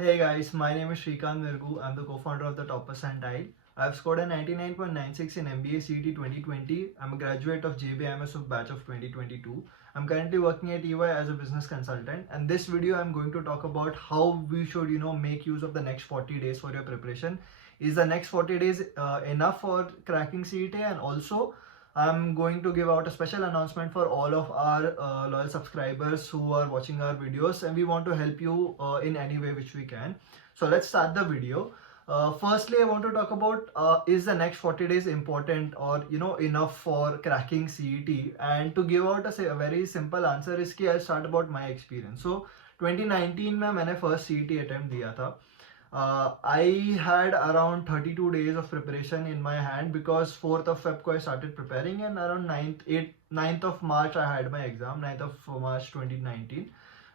Hey guys, my name is Shrikant Virgu. I'm the co-founder of the Top Percentile. I've scored a 99.96 in MBA CET 2020. I'm a graduate of JBMS of batch of 2022. I'm currently working at EY as a business consultant, and this video I'm going to talk about how we should, make use of the next 40 days for your preparation. Is the next 40 days enough for cracking CET? And also, I'm going to give out a special announcement for all of our loyal subscribers who are watching our videos, and we want to help you in any way which we can. So let's start the video. Firstly, I want to talk about is the next 40 days important or enough for cracking CET? And to give out a very simple answer is कि I'll start about my experience. So 2019 में मैंने first CET attempt दिया था. I had around 32 days of preparation in my hand because 4th of Feb को I started preparing, and around 9th of March I had my exam, 9th of March 2019.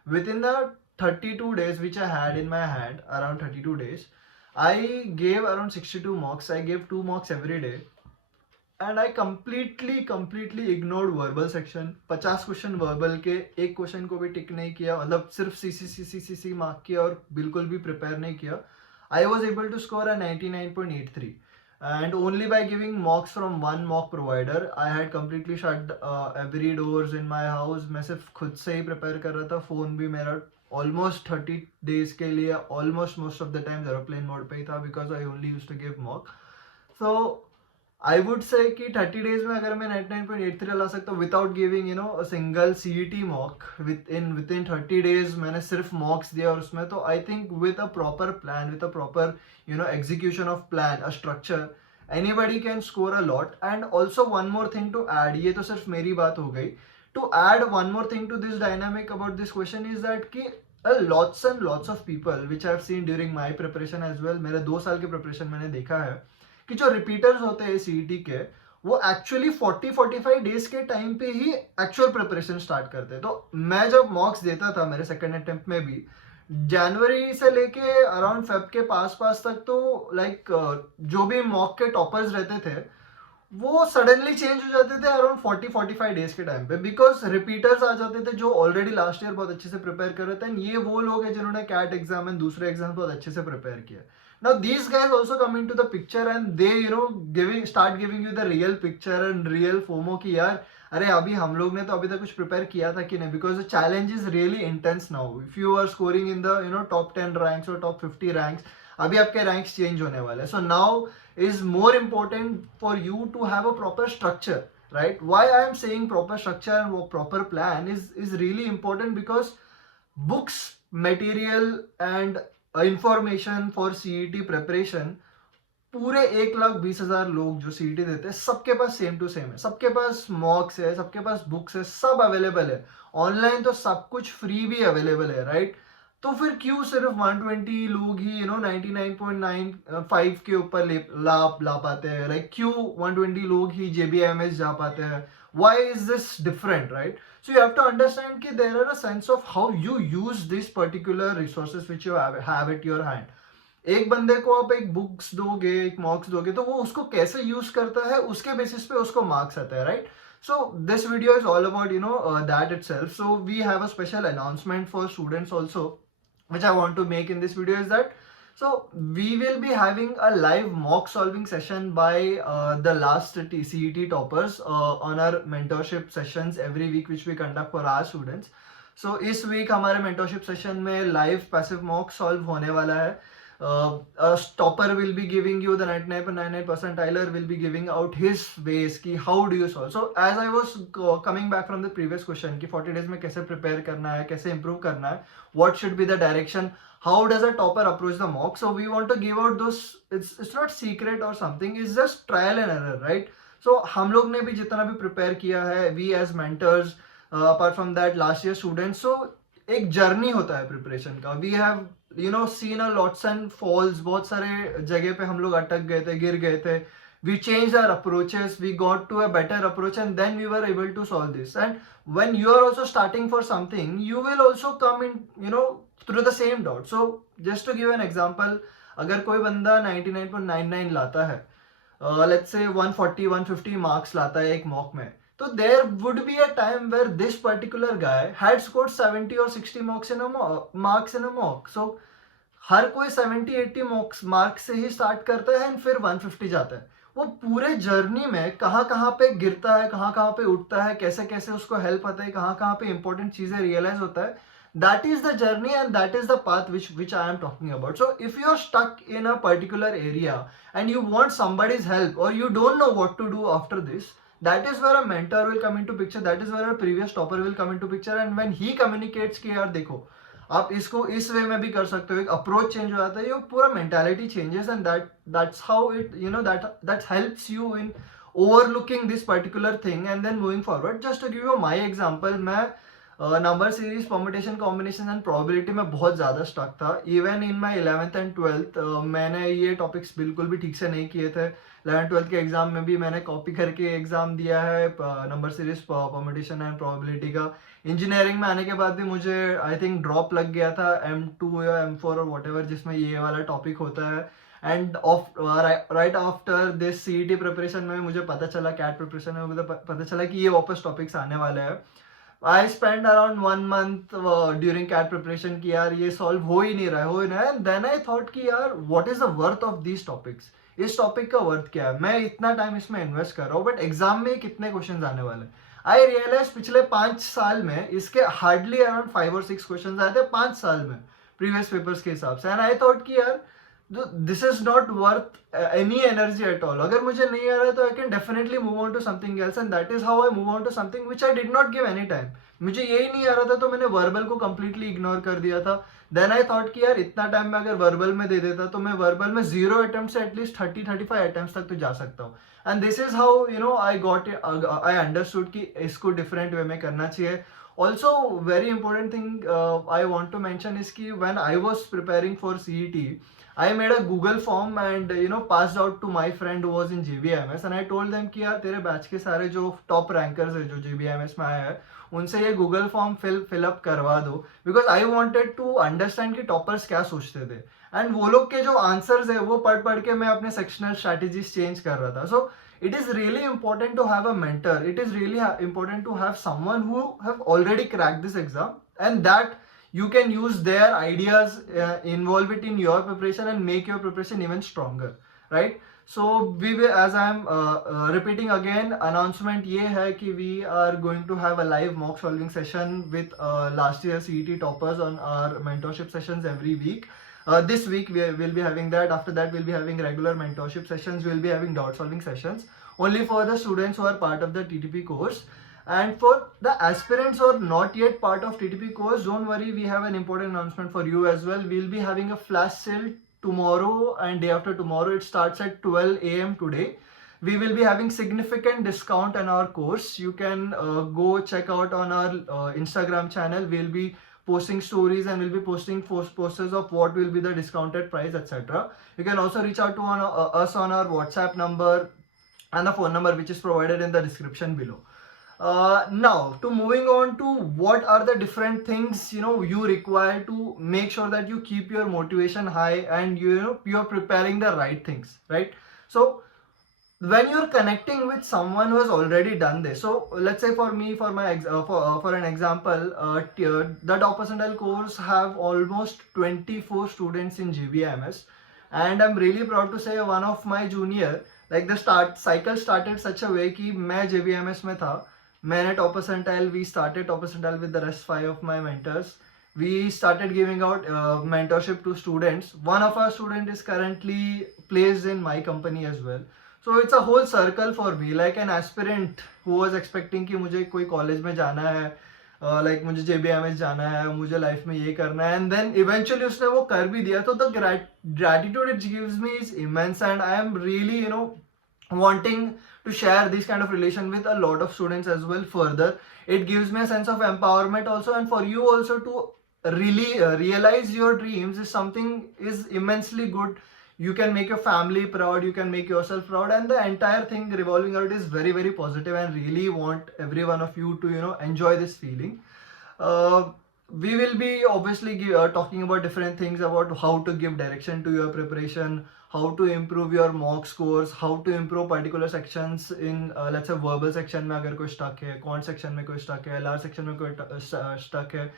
Within the 32 days which I had in my hand, around 32 days, I gave around 62 mocks. I gave 2 mocks every day. And I completely ignored verbal section. 50 question verbal के, एक question को भी टिक नहीं किया, मतलब सिर्फ सी mark किया और बिल्कुल भी प्रिपेयर नहीं किया. I was able to score a 99.83 and only by giving mocks from one mock provider. I had completely shut every doors in my house. मैं सिर्फ खुद से ही प्रिपेयर कर रहा था. फोन भी मेरा ऑलमोस्ट 30 डेज के लिए almost most of the time aeroplane mode पे ही था because I only use to give mock. So I would say कि 30 डेज में अगर मैं 99.83 ला सकता हूँ without giving a single CET mock within 30 days मैंने सिर्फ मॉक्स दिया और उसमें, तो I think with a proper plan, with a proper execution of plan, a structure, anybody can score a lot. And also one more thing to add, ये तो सिर्फ मेरी बात हो गई. To add one more thing to this dynamic about this question is that कि lots and lots of people which I have seen during my preparation as well, मेरे 2 साल के preparation मैंने देखा है कि जो रिपीटर्स होते हैं सीईटी के, वो एक्चुअली 40-45 डेज के टाइम पे ही एक्चुअल प्रिपरेशन स्टार्ट करते हैं. तो मैं जब मॉक्स देता था मेरे सेकंड अटेम्प्ट में भी, जनवरी से लेके अराउंड फेब के पास पास तक, तो लाइक जो भी मॉक के टॉपर्स रहते थे वो सडनली चेंज हो जाते थे अराउंड 40-45 डेज के टाइम पे, बिकॉज रिपीटर्स आ जाते थे जो ऑलरेडी लास्ट ईयर बहुत अच्छे से प्रिपेयर कर रहे थे. एंड ये वो लोग हैं जिन्होंने कैट एग्जाम एंड दूसरे एग्जाम बहुत अच्छे से प्रिपेयर किया. Now these guys also come into the picture and they start giving you the real picture and real FOMO कि यार अरे अभी हम लोग ने तो अभी तक कुछ प्रिपेयर किया था कि नहीं, because the challenge is really intense now. If you are scoring in the top 10 ranks or top 50 ranks, अभी आपके रैंक्स चेंज होने वाले हैं. So now is more important for you to have a proper structure, right? Why I am saying proper structure and proper plan is really important because books, material and information for CET preparation, पूरे 1,20,000 लोग जो CET देते हैं सबके पास same to same है. सबके पास मॉक्स है, सबके पास बुक्स है, सब अवेलेबल है ऑनलाइन, तो सब कुछ फ्री भी अवेलेबल है, राइट? तो फिर क्यों सिर्फ 120 लोग ही 99.95 के ऊपर ला पाते हैं, लाइक क्यों 120 लोग ही जेबीएमएस जा पाते हैं? why is this different, right? So you have to understand that there are a sense of how you use these particular resources which you have at your hand. एक बंदे को आप एक बुक्स दोगे, एक मॉक्स दोगे, तो वो उसको कैसे यूज करता है उसके बेसिस पे उसको मार्क्स आता है, right? So this video is all about that itself. So we have a special announcement for students also which I want to make in this video, is that so we will be having a live mock solving session by the last CET toppers on our mentorship sessions every week which we conduct for our students. So इस week हमारे mentorship session में live passive mock solve होने वाला है. A topper will be giving you the 99.99 percentiler will be giving out his ways कि how do you solve. So as I was coming back from the previous question कि 40 days में कैसे prepare करना है, कैसे improve करना है, what should be the direction, how does a topper approach the mock? So we want to give out those. It's not secret or something, it's just trial and error, right? So हम लोग ने भी जितना भी prepare किया है, we as mentors, apart from that last year students, so एक journey होता है प्रिपरेशन का. We have seen a lots and falls, बहुत सारे जगह पे हम लोग अटक गए थे, गिर गए थे. We change our approaches, we got to a better approach and then we were able to solve this. And when you are also starting for something, you will also come in through the same dot. So just to give an example, अगर कोई बंदा 99.99 लाता है, let's say 140-150 marks लाता है एक mock में, so there would be a time where this particular guy had scored 70 or 60 marks in a mock. So हर कोई 70-80 मार्क्स से ही स्टार्ट करता है एंड फिर 150 जाता है। वो पूरे जर्नी में कहाँ कहाँ पे गिरता है, कहाँ कहाँ पे उठता है, कैसे कैसे उसको हेल्प आता है, कहाँ कहाँ पे इंपॉर्टेंट चीजें रियलाइज होता है, that is the journey and that is the path which I am talking about. So if you are stuck in a particular area and you want somebody's help or you don't know what to do after this, that is where a mentor will come into picture, that is where a previous topper will come into picture, and when he communicates कि यार देखो आप इसको इस वे में भी कर सकते हो, एक अप्रोच चेंज हो जाता है, ये पूरा mentality changes and that's how it, you know, that helps you in overlooking this particular thing and then moving forward. Just to give you my example, मैं number series permutation combination and probability में बहुत ज़्यादा stuck था। Even in my 11th and 12th मैंने ये topics बिल्कुल भी ठीक से नहीं किए थे। 11th-12th के एग्जाम में भी मैंने कॉपी करके एग्जाम दिया है number series permutation and probability का। इंजीनियरिंग में आने के बाद भी मुझे आई थिंक ड्रॉप लग गया था M2 या M4 और वट एवर जिसमें ये वाला टॉपिक होता है। And right after this CET preparation में मुझे पता चला, कैट प्रिपरेशन में मुझे पता चला कि ये वापस टॉपिक्स आने वाले हैं। I spent around 1 month during CAT preparation कि यार ये solve हो ही नहीं रहा है, and then I thought कि यार what is the worth of these topics, इस टॉपिक का वर्थ क्या है, मैं इतना टाइम इसमें इन्वेस्ट कर रहा हूँ बट एग्जाम में कितने क्वेश्चंस आने वाले हैं। आई रियलाइज पिछले 5 साल में इसके हार्डली अराउंड 5 और 6 क्वेश्चंस आए थे 5 साल में प्रीवियस पेपर्स के हिसाब से, एंड आई थॉट कि यार this is not worth any energy at all. अगर मुझे नहीं आ रहा है तो I can definitely move on to something else, and that is how I move on to something which I did not give any time. मुझे यही नहीं आ रहा था तो मैंने वर्बल को कंप्लीटली इग्नोर कर दिया था। देन आई थॉट कि यार इतना टाइम मैं अगर वर्बल में दे देता तो मैं वर्बल में 0 अटेम्प्ट से एटलीस्ट 30-35 अटेम्प्ट तक तो जा सकता हूँ। And this is how you know I understood कि इसको डिफरेंट वे में करना चाहिए। Also very important thing I want to mention is कि when I was preparing for CET, I made a Google form and passed out to my friend who was in JBMS, and I told them कि यार तेरे batch के सारे जो top rankers है जो JBMS में आया है उनसे ये गूगल फॉर्म फिल अप करवा दो, because I wanted to understand कि टॉपर्स क्या सोचते थे। एंड वो लोग के जो आंसर्स है वो पढ़ पढ़ के मैं अपने सेक्शनल स्ट्रैटेजीज चेंज कर रहा था। सो it is really important to have a mentor, it is really important to have someone who have already cracked this exam, and that you can use their ideas, involve it in your preparation and make your preparation even stronger, right? So we will, as I am repeating again, announcement ye hai ki we are going to have a live mock solving session with last year CET toppers on our mentorship sessions every week. This week we will be having that. After that we'll be having regular mentorship sessions, we'll be having doubt solving sessions only for the students who are part of the TTP course. And for the aspirants who are not yet part of TTP course, don't worry, we have an important announcement for you as well. We'll be having a flash sale tomorrow and day after tomorrow. It starts at 12 AM today. We will be having significant discount on our course. You can go check out on our Instagram channel. We'll be posting stories and we'll be posting posters of what will be the discounted price, etc. You can also reach out to us on our WhatsApp number and the phone number which is provided in the description below. Now to moving on to what are the different things you require to make sure that you keep your motivation high and you're preparing the right things, right? So when you're connecting with someone who has already done this, so let's say for me, for my for an example, the top percentile course have almost 24 students in GBMS, and I'm really proud to say one of my junior, like the cycle started such a way कि मैं JBMS में था, मैंने top percentile, we started top percentile with the rest 5 of my mentors. We started giving out mentorship to students. One of our student is currently placed in my company as well. So it's a whole circle for me, like an aspirant who was expecting कि मुझे कोई college में जाना है, like मुझे JBMS जाना है, मुझे life में ये करना है, and then eventually उसने वो कर भी दिया, तो the gratitude it gives me is immense, and I am really wanting to share this kind of relation with a lot of students as well further. It gives me a sense of empowerment also, and for you also to really realize your dreams is something is immensely good. You can make your family proud, you can make yourself proud, and the entire thing revolving around is very, very positive, and really want every one of you to enjoy this feeling. We will be obviously talking about different things about how to give direction to your preparation, how to improve your mock scores, how to improve particular sections in let's say verbal section में अगर कोई stuck है, quant section में कोई stuck है, LR section में कोई stuck है,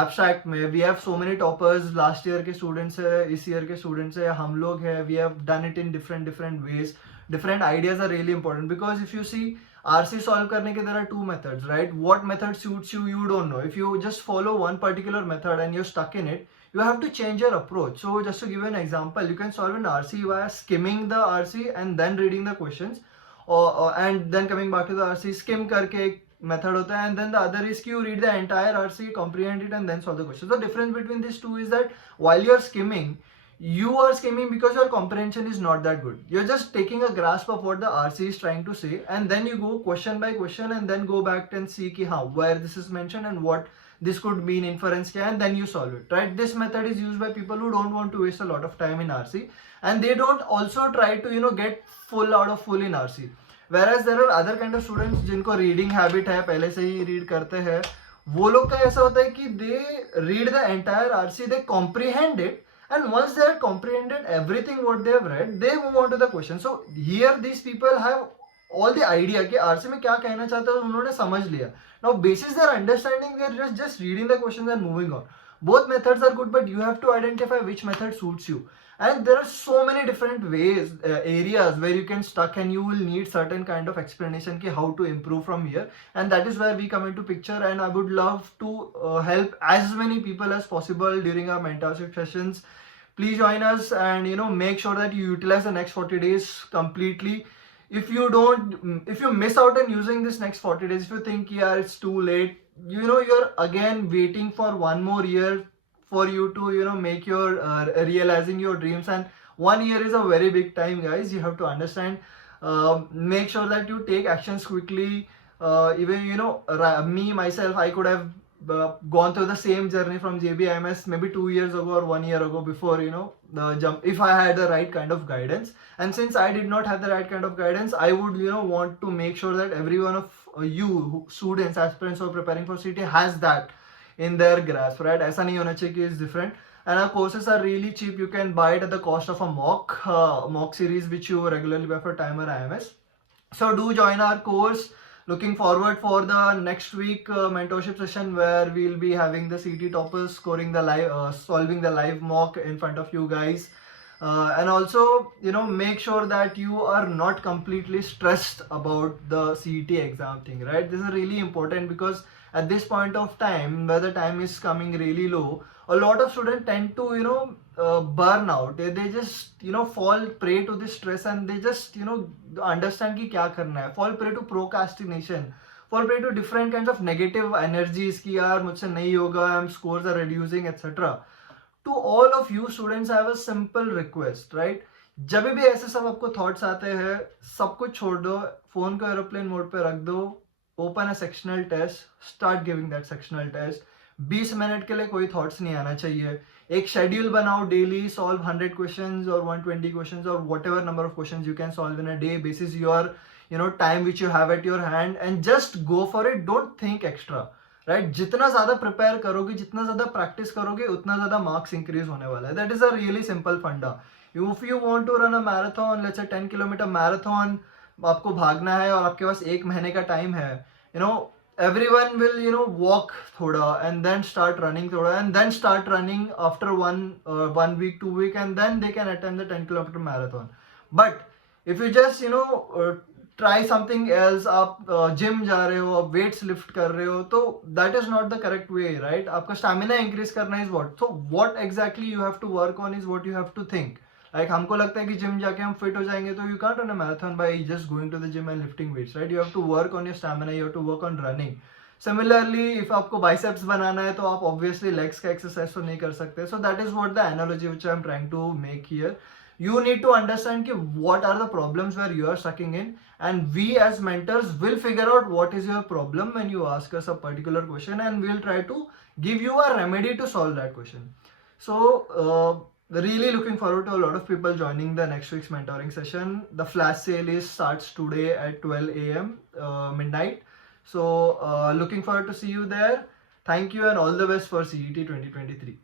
एब्स्ट्रैक्ट में we have so many toppers, last year के स्टूडेंट्स है, इस ईयर के स्टूडेंट्स है, हम लोग है, we have done it in different different ways. Different ideas are really important because if you see RC solve करने के there are two methods, right? What method suits you, you don't know. If you just follow one particular method and you're stuck in it, you have to change your approach. So just to give you an example, you can solve an RC via skimming the RC and then reading the questions, and then coming back to the RC. Skim करके एक method होता है, and then the other is you read the entire RC, comprehend it, and then solve the question. The difference between these two is that while you're skimming, you are skimming because your comprehension is not that good. You're just taking a grasp of what the RC is trying to say, and then you go question by question and then go back and see ki, where this is mentioned and what this could mean, inference kya, and then you solve it, right? This method is used by people who don't want to waste a lot of time in RC, and they don't also try to get full out of full in RC. Whereas there are other kind of students जिनको reading habit है, पहले से ही read करते हैं, वो लोग का ऐसा होता है कि they read the entire RC, they comprehend it, and once they have comprehended everything what they have read, they move on to the question. So here these people have all the idea कि RC में क्या कहना चाहते हैं, उन्होंने समझ लिया. Now basis their understanding, they are just reading the questions and moving on. Both methods are good, but you have to identify which method suits you. And there are so many different ways, areas where you can stuck, and you will need certain kind of explanation ki how to improve from here. And that is where we come into picture, and I would love to help as many people as possible during our mentorship sessions. Please join us and make sure that you utilize the next 40 days completely. If you miss out on using this next 40 days, if you think yeah it's too late, you're again waiting for one more year for you to make your realizing your dreams. And 1 year is a very big time, guys. You have to understand. Make sure that you take actions quickly. Even me myself, I could have gone through the same journey from JBIMS maybe 2 years ago or 1 year ago before the jump, if I had the right kind of guidance. And since I did not have the right kind of guidance, I would want to make sure that every one of you students, aspirants who are preparing for CT has that in their grasp, right? ऐसा नहीं होना चाहिए कि it's different. And our courses are really cheap. You can buy it at the cost of a mock series which you regularly buy for Timer IMS. So do join our course. Looking forward for the next week mentorship session where we'll be having the CT toppers scoring the live, solving the live mock in front of you guys. And also, make sure that you are not completely stressed about the CET exam thing, right? This is really important because at this point of time, where the time is coming really low, a lot of students tend to, burn out. They just, fall prey to this stress, and they just, understand ki kya karna hai. Fall prey to procrastination, fall prey to different kinds of negative energies ki yaar mujhse nahi hoga, scores are reducing, etc. To all of you students, I have a simple request, right? जब भी ऐसे सब आपको thoughts आते हैं, सब कुछ छोड़ दो, फोन को एरोप्लेन मोड पे रख दो, open a sectional test, start giving that sectional test. 20 minute के लिए कोई थॉट्स नहीं आना चाहिए. एक शेड्यूल बनाओ, डेली सॉल्व 100 क्वेश्चंस और 120 क्वेश्चंस और what ever number of questions you can solve in a day basis your time which you have at your hand, and just go for it. Don't think extra, right? जितना ज्यादा prepare करोगे, जितना ज्यादा practice करोगे, उतना ज्यादा marks increase होने वाला है. That is a really simple funda. If you want to run a marathon, let's say 10 kilometre marathon आपको भागना है और आपके पास 1 महीने का टाइम है, everyone will walk thoda and then start running thoda and then start running after 1 week, 2 week, and then they can attempt the 10 kilometer marathon. But if you just try something else, आप gym जा रहे हो, आप weights lift कर रहे हो, तो that is not the correct way, right? आपका स्टैमिना इंक्रीज करना is what. So what exactly you have to work on is what you have to think. Like हमको लगता है कि जिम जाके हम फिट हो जाएंगे, तो you can't run a marathon by just going to the gym and lifting weights, right? You have to work on your stamina, you have to work on running. Similarly if आपको biceps बनाना है, तो आप obviously legs का exercise तो नहीं कर सकते. So that is what the analogy which I am trying to make here. You need to understand ki what are the problems where you are sucking in, and we as mentors will figure out what is your problem when you ask us a particular question, and we'll try to give you a remedy to solve that question. So really looking forward to a lot of people joining the next week's mentoring session. The flash sale starts today at 12 a.m. Midnight. So looking forward to see you there. Thank you and all the best for CET 2023.